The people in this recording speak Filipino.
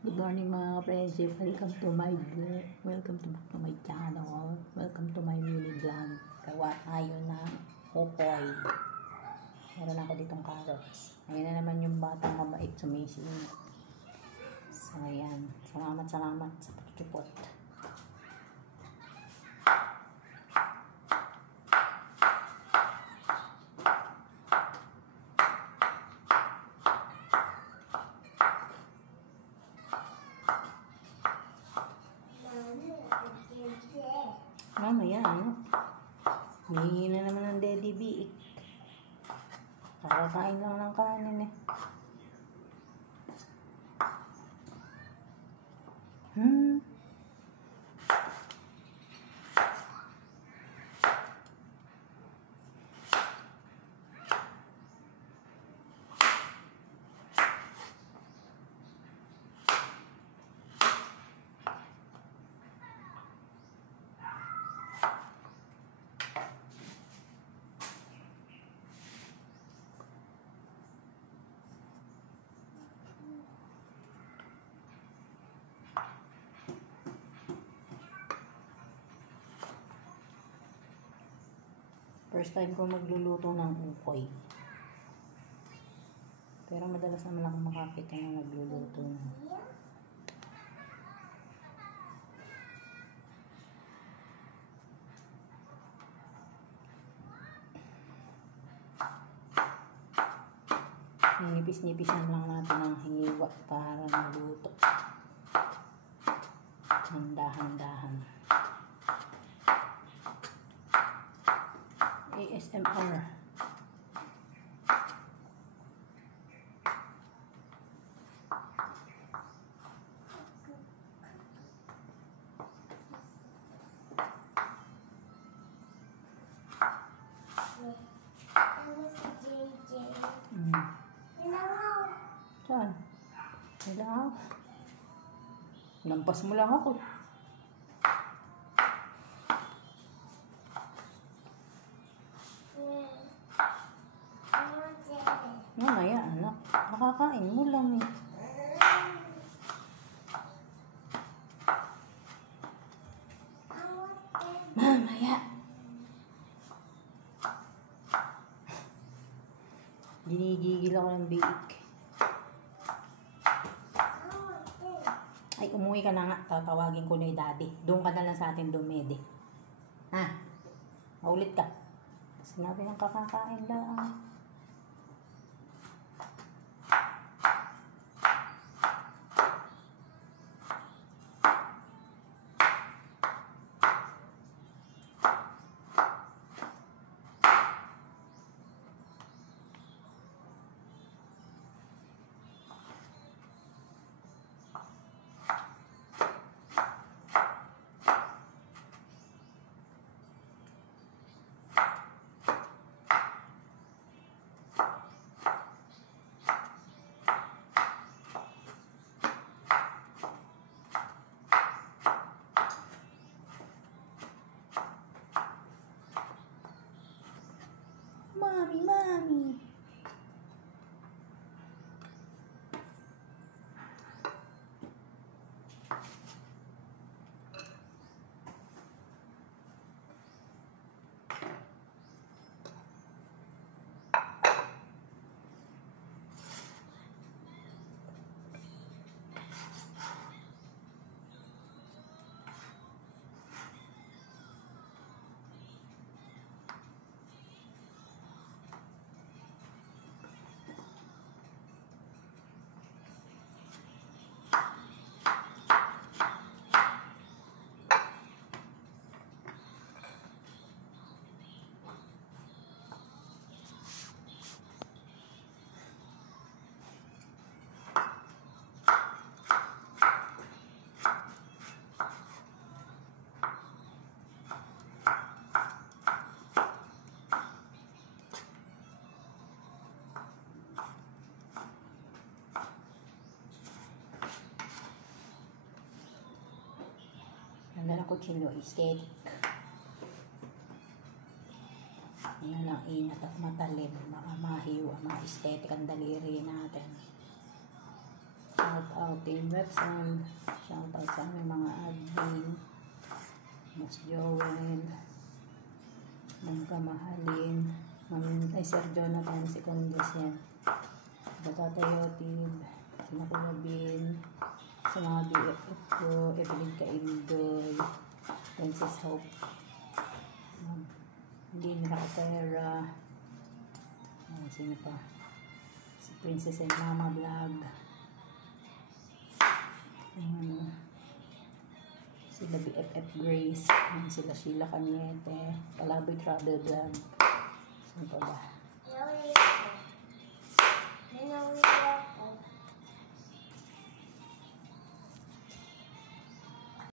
Good morning mga ka-friendship. Welcome to my channel. Welcome to my mini vlog. Gawa tayo ng ukoy. Meron ako ditong carrots. Ayan na naman yung batang mabait sumisingit. So ayan. Salamat sa pag-support. Mamaya, ano? Hihingi na naman ng Daddy B. Kakakain lang ng kanin eh. First time ko magluluto ng ukoy. Pero madalas naman ako makakita na nagluluto na. Nipis-nipisan lang natin ang hiwa para maluto. Dahan-dahan. ASMR. Saan? Ilaw? Lampas mo lang ako. Mamaya anak, nakakain mo lang eh. Mamaya. Ginigigil ako ng biik. Ay, umuwi ka na nga. Tatawagin ko na yung daddy. Doon ka na lang sa atin dumede. Ha? Maulit ka. Sinabi ng kakakain lang. Mami. Ganda ng kutsilyo, aesthetic. Yan ang inat at matalim. Baka mahiwa, mga aesthetic ang daliri natin. Out, Dane Webson. Shoutout sa aming mga admin. Mas Joel. Ma'am Kamahalin. Sir Jonathan, si Condes yan. Batata Yotib. Sina Kuya Bin. Sa mga BFF ko. Evelyn Kaindoy. Princess Hope. Hindi Nakatera. Sino pa? Si Princess and Mama Vlog. Sila BFF Grace. Sila Sheila Cañete. Palaboy Travel Vlog. Sino pa ba?